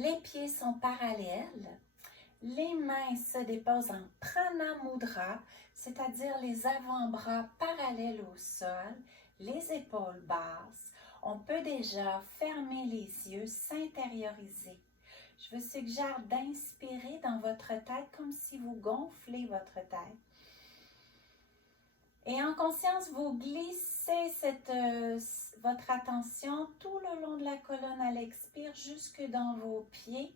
Les pieds sont parallèles. Les mains se déposent en Prana Mudra, c'est-à-dire les avant-bras parallèles au sol, les épaules basses. On peut déjà fermer les yeux, s'intérioriser. Je vous suggère d'inspirer dans votre tête comme si vous gonflez votre tête. Et en conscience, vous glissez votre attention tout le long de la colonne à l'expire jusque dans vos pieds.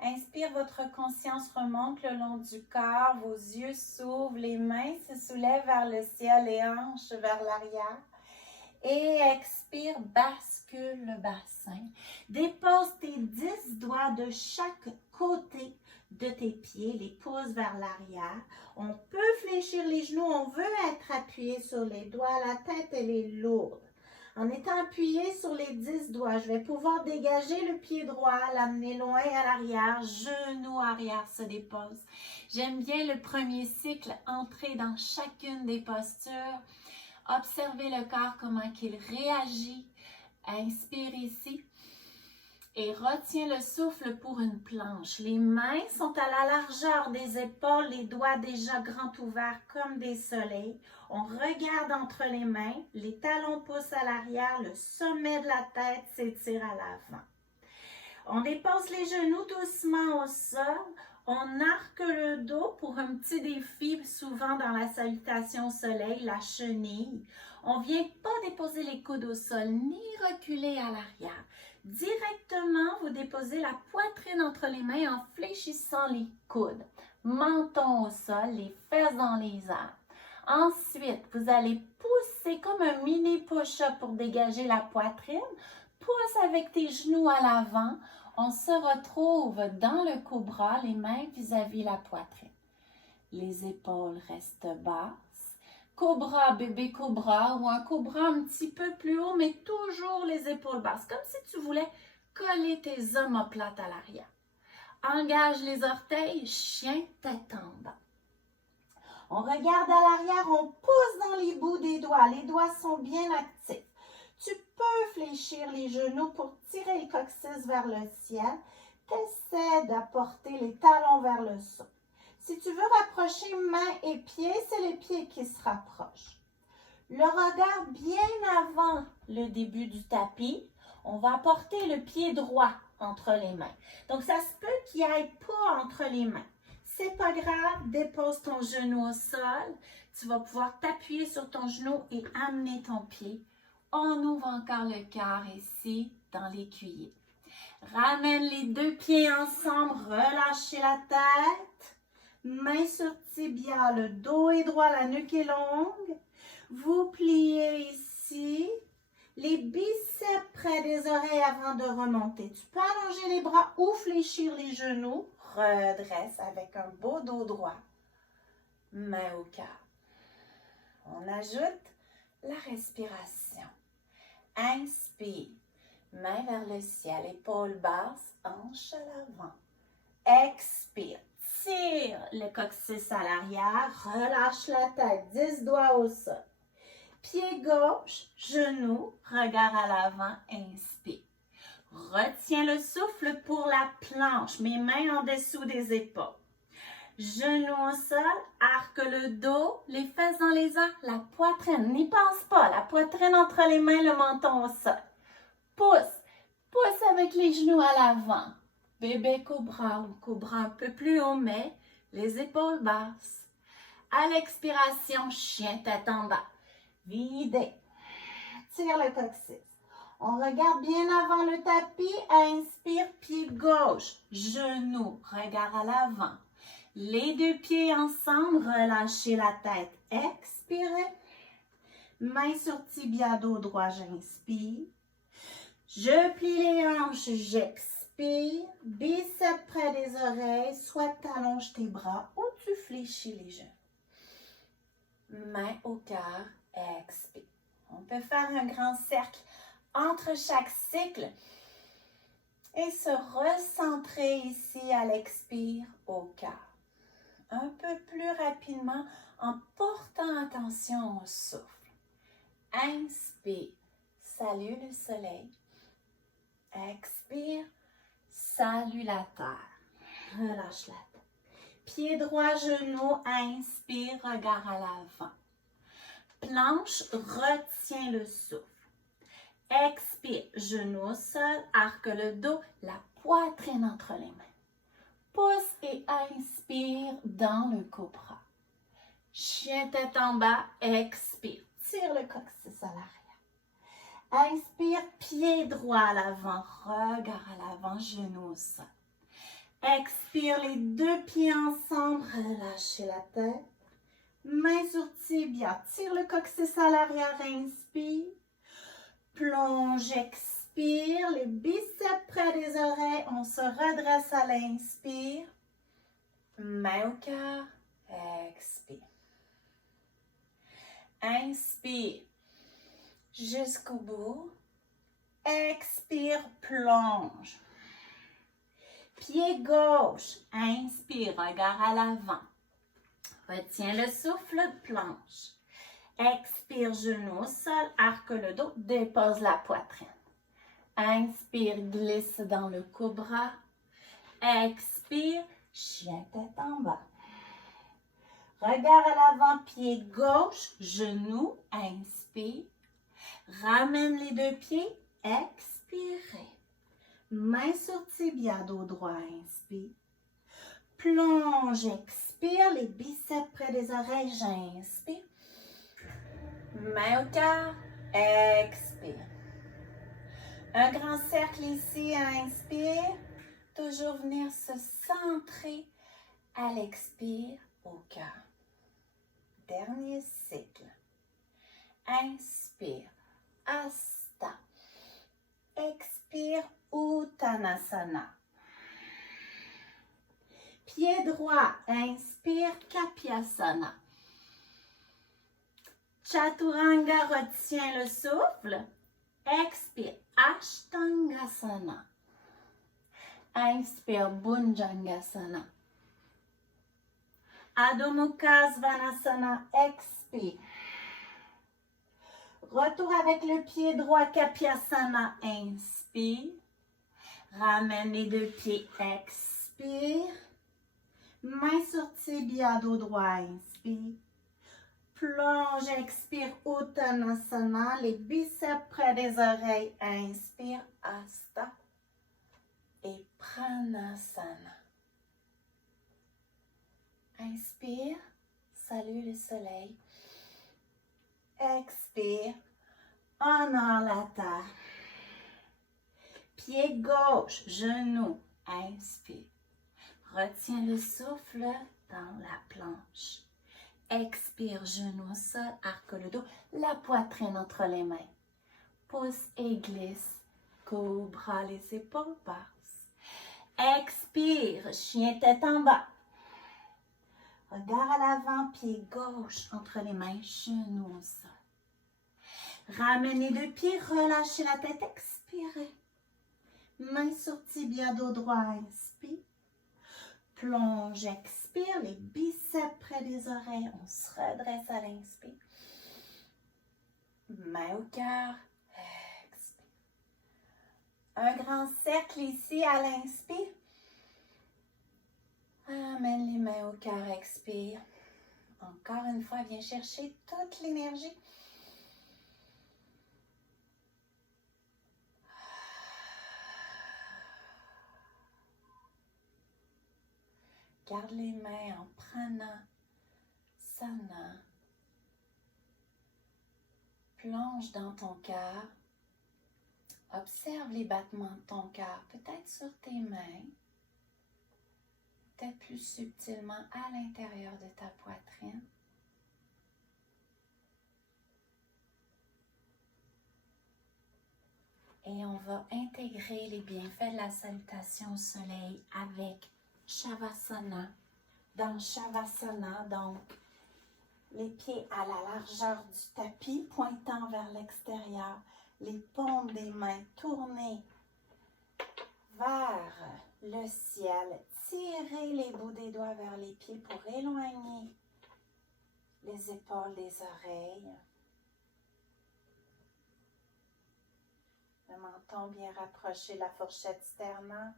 Inspire, votre conscience remonte le long du corps, vos yeux s'ouvrent, les mains se soulèvent vers le ciel, les hanches vers l'arrière. Et expire, bascule le bassin. Dépose tes 10 doigts de chaque côté de tes pieds, les pouces vers l'arrière. On peut fléchir les genoux, on veut être appuyé sur les doigts, la tête elle est lourde. En étant appuyé sur les 10 doigts, je vais pouvoir dégager le pied droit, l'amener loin à l'arrière, genou arrière se dépose. J'aime bien le premier cycle, entrer dans chacune des postures. Observez le corps, comment il réagit. Inspire ici. Et retiens le souffle pour une planche. Les mains sont à la largeur des épaules, les doigts déjà grands ouverts comme des soleils. On regarde entre les mains, les talons poussent à l'arrière, le sommet de la tête s'étire à l'avant. On dépose les genoux doucement au sol. On arque le dos pour un petit défi, souvent dans la salutation au soleil, la chenille. On ne vient pas déposer les coudes au sol, ni reculer à l'arrière. Directement, vous déposez la poitrine entre les mains en fléchissant les coudes. Menton au sol, les fesses dans les airs. Ensuite, vous allez pousser comme un mini push-up pour dégager la poitrine. Pousse avec tes genoux à l'avant. On se retrouve dans le cobra, les mains vis-à-vis la poitrine. Les épaules restent basses. Cobra, bébé cobra ou un cobra un petit peu plus haut, mais toujours les épaules basses, comme si tu voulais coller tes omoplates à l'arrière. Engage les orteils, chien tête en bas. On regarde à l'arrière, on pousse dans les bouts des doigts. Les doigts sont bien actifs. Tu peux fléchir les genoux pour tirer le coccyx vers le ciel. T'essaies d'apporter les talons vers le sol. Si tu veux rapprocher mains et pieds, c'est les pieds qui se rapprochent. Le regard bien avant le début du tapis, on va apporter le pied droit entre les mains. Donc, ça se peut qu'il n'y ait pas entre les mains. C'est pas grave, dépose ton genou au sol. Tu vas pouvoir t'appuyer sur ton genou et amener ton pied. On ouvre encore le cœur ici dans l'écuyer. Ramène les deux pieds ensemble, relâchez la tête. Main sur tibia, le dos est droit, la nuque est longue. Vous pliez ici. Les biceps près des oreilles avant de remonter. Tu peux allonger les bras ou fléchir les genoux. Redresse avec un beau dos droit. Main au cœur. On ajoute la respiration. Inspire. Main vers le ciel, épaules basses, hanches à l'avant. Expire. Tire le coccyx à l'arrière, relâche la tête, 10 doigts au sol. Pied gauche, genou, regard à l'avant, inspire. Retiens le souffle pour la planche, mes mains en dessous des épaules. Genoux au sol, arque le dos, les fesses dans les airs, la poitrine, n'y pense pas, la poitrine entre les mains, le menton au sol. Pousse avec les genoux à l'avant. Bébé cobra ou cobra un peu plus haut, mais les épaules basses. À l'expiration, chien tête en bas. Videz. Tire le coccyx. On regarde bien avant le tapis. Inspire, pied gauche. Genou, regard à l'avant. Les deux pieds ensemble, relâchez la tête. Expirez. Main sur tibia, dos droit, j'inspire. Je plie les hanches, j'expire. Biceps près des oreilles, soit tu allonges tes bras ou tu fléchis les genoux. Main au cœur, expire. On peut faire un grand cercle entre chaque cycle et se recentrer ici à l'expire au cœur. Un peu plus rapidement en portant attention au souffle. Inspire, salue le soleil. Expire, Salue la terre. Relâche la tête. Pied droit, genou, inspire, regard à l'avant. Planche, retiens le souffle. Expire, genou au sol, arque le dos, la poitrine entre les mains. Pousse et inspire dans le cobra. Chien tête en bas, expire. Tire le coccyx à l'arrière. Inspire, pied droit à l'avant, regard à l'avant, genou au sol. Expire, les deux pieds ensemble, relâchez la tête. Main sur tibia, tire le coccyx à l'arrière, inspire. Plonge, expire, les biceps près des oreilles, on se redresse à l'inspire. Main au cœur, expire. Inspire jusqu'au bout. Expire, plonge. Pied gauche, inspire, regard à l'avant. Retiens le souffle, planche. Expire, genou au sol, arque le dos, dépose la poitrine. Inspire, glisse dans le cobra. Expire, chien tête en bas. Regard à l'avant, pied gauche, genou, inspire. Ramène les deux pieds, expirez. Main sur tibia, dos droit, inspire. Plonge, expire, les biceps près des oreilles, j'inspire. Main au cœur, expire. Un grand cercle ici, inspire. Toujours venir se centrer à l'expire au cœur. Dernier cycle. Inspire, Hasta. Expire, Uttanasana. Pied droit, inspire, Kapyasana. Chaturanga, retiens le souffle. Expire, Ashtangasana. Inspire, Bhujangasana. Adho Mukha Svanasana, expire. Retour avec le pied droit, Kapyasana, inspire. Ramène les deux pieds, expire. Main sur tibia, dos droit, inspire. Plonge, expire, Uttanasana, les biceps près des oreilles, inspire, Hasta et Pranasana. Inspire, salue le soleil. Expire, honore la terre. Pied gauche, genou, inspire. Retiens le souffle dans la planche. Expire, genou au sol, arque le dos, la poitrine entre les mains. Pousse et glisse, cobra les épaules basses. Expire, chien tête en bas. Regard à l'avant, pied gauche entre les mains, genou au sol. Ramène les deux pieds, relâchez la tête, expirez. Main sur tibia, dos droit, inspire. Plonge, expire, les biceps près des oreilles, on se redresse à l'inspire. Main au cœur, expire. Un grand cercle ici à l'inspire. Amène les mains au cœur, expire. Encore une fois, viens chercher toute l'énergie. Garde les mains en pranasana. Plonge dans ton cœur. Observe les battements de ton cœur, peut-être sur tes mains, peut-être plus subtilement à l'intérieur de ta poitrine. Et on va intégrer les bienfaits de la salutation au soleil avec Shavasana. Dans Shavasana, donc, les pieds à la largeur du tapis, pointant vers l'extérieur, les paumes des mains tournées vers le ciel. Tirez les bouts des doigts vers les pieds pour éloigner les épaules des oreilles. Le menton bien rapproché de la fourchette sternum.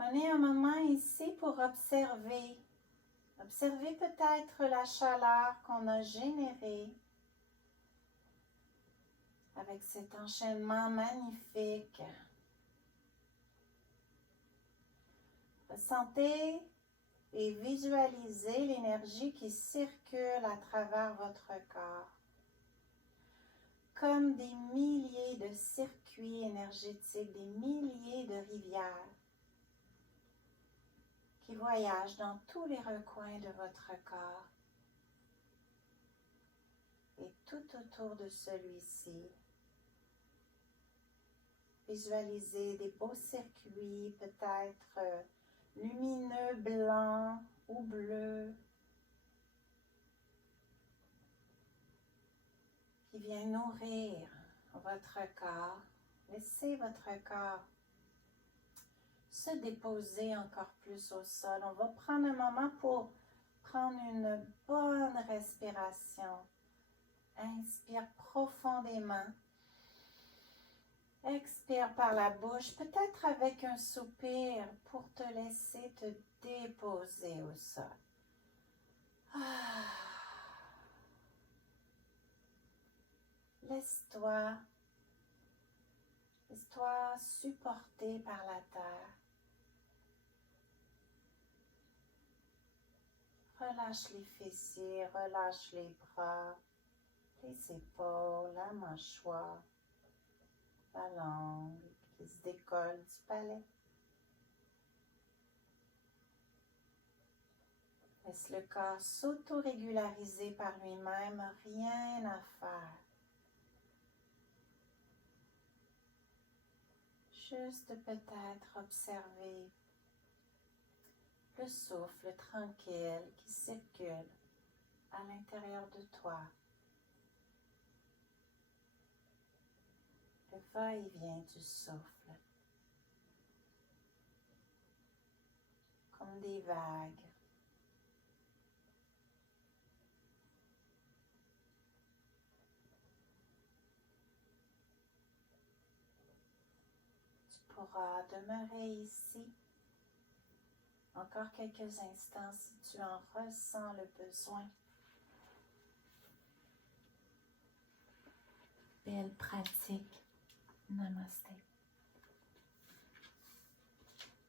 Prenez un moment ici pour observer. Observez peut-être la chaleur qu'on a générée avec cet enchaînement magnifique. Ressentez et visualisez l'énergie qui circule à travers votre corps, comme des milliers de circuits énergétiques, des milliers de rivières qui voyagent dans tous les recoins de votre corps et tout autour de celui-ci. Visualisez des beaux circuits, peut-être lumineux, blancs ou bleus, qui viennent nourrir votre corps. Laissez votre corps se déposer encore plus au sol. On va prendre un moment pour prendre une bonne respiration. Inspire profondément. Expire par la bouche, peut-être avec un soupir pour te laisser te déposer au sol. Laisse-toi supporter par la terre. Relâche les fessiers, relâche les bras, les épaules, la mâchoire, la langue qui se décolle du palais. Laisse le corps s'auto-régulariser par lui-même, rien à faire. Juste peut-être observer le souffle tranquille qui circule à l'intérieur de toi. Le va-et-vient du souffle, comme des vagues. Tu pourras demeurer ici encore quelques instants si tu en ressens le besoin. Belle pratique. Namaste.